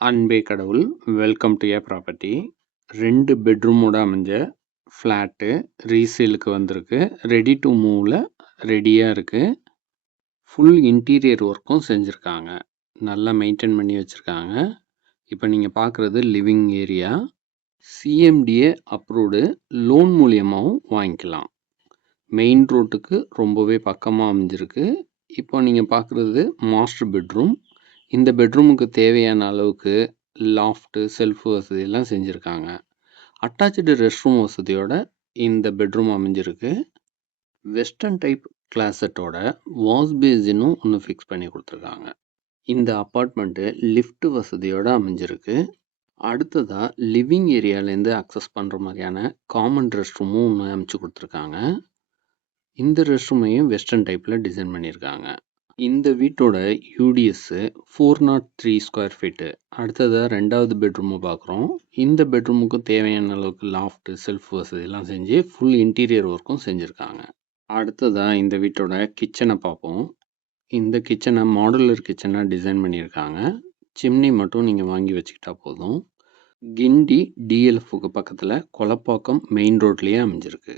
அன்பே கடவுள்! Welcome to a property. 2 பெட்ரூமோட அமைஞ்ச ஃப்ளாட்டு ரீசேலுக்கு வந்திருக்கு. ரெடி டு மூவ்ல ரெடியா இருக்கு. ஃபுல் இன்டீரியர் ஒர்க்கும் செஞ்சிருக்காங்க. நல்லா மெயின்டெயின் பண்ணி வச்சிருக்காங்க. இப்போ நீங்க பார்க்குறது living area. CMDA approved. Loan மூலியமாவும் வாங்கிக்கலாம். மெயின் ரோட்டுக்கு ரொம்பவே பக்கமா அமைஞ்சிருக்கு. இப்போ நீங்க பார்க்குறது மாஸ்டர் பெட்ரூம். இந்த பெட்ரூமுக்கு தேவையான அளவுக்கு லாஃப்ட்டு, செல்ஃப் வசதியெல்லாம் செஞ்சுருக்காங்க. அட்டாச்டு ரெஸ்ட் ரூம் வசதியோட இந்த பெட்ரூம் அமைஞ்சிருக்கு. வெஸ்டர்ன் டைப் கிளாசட்டோட வாஷ் பேசினும் ஒன்று ஃபிக்ஸ் பண்ணி கொடுத்துருக்காங்க. இந்த அப்பார்ட்மெண்ட்டு லிஃப்ட் வசதியோட அமைஞ்சிருக்கு. அடுத்ததா லிவிங் ஏரியாலேருந்து அக்சஸ் பண்ணுற மாதிரியான காமன் ரெஸ்ட் ரூமும் ஒன்று அமைச்சு கொடுத்துருக்காங்க. இந்த ரெஸ்ட் ரூமையும் வெஸ்டர்ன் டைப்பில் டிசைன் பண்ணியிருக்காங்க. இந்த வீட்டோட யூடிஎஸ் 403 ஸ்கொயர் ஃபீட்டு. அடுத்ததாக 2வது பெட்ரூமை பார்க்குறோம். இந்த பெட்ரூமுக்கும் தேவையான அளவுக்கு லாஃப்ட்டு, செல்ஃப் வசதியெல்லாம் செஞ்சு ஃபுல் இன்டீரியர் ஒர்க்கும் செஞ்சுருக்காங்க. அடுத்ததாக இந்த வீட்டோட கிச்சனை பார்ப்போம். இந்த கிச்சனை மாடுலர் கிச்சனாக டிசைன் பண்ணியிருக்காங்க. சிம்னி மட்டும் நீங்கள் வாங்கி வச்சுக்கிட்டா போதும். கிண்டி டிஎல்எஃப்க்கு பக்கத்தில் கொலப்பாக்கம் மெயின் ரோட்லேயே அமைஞ்சிருக்கு.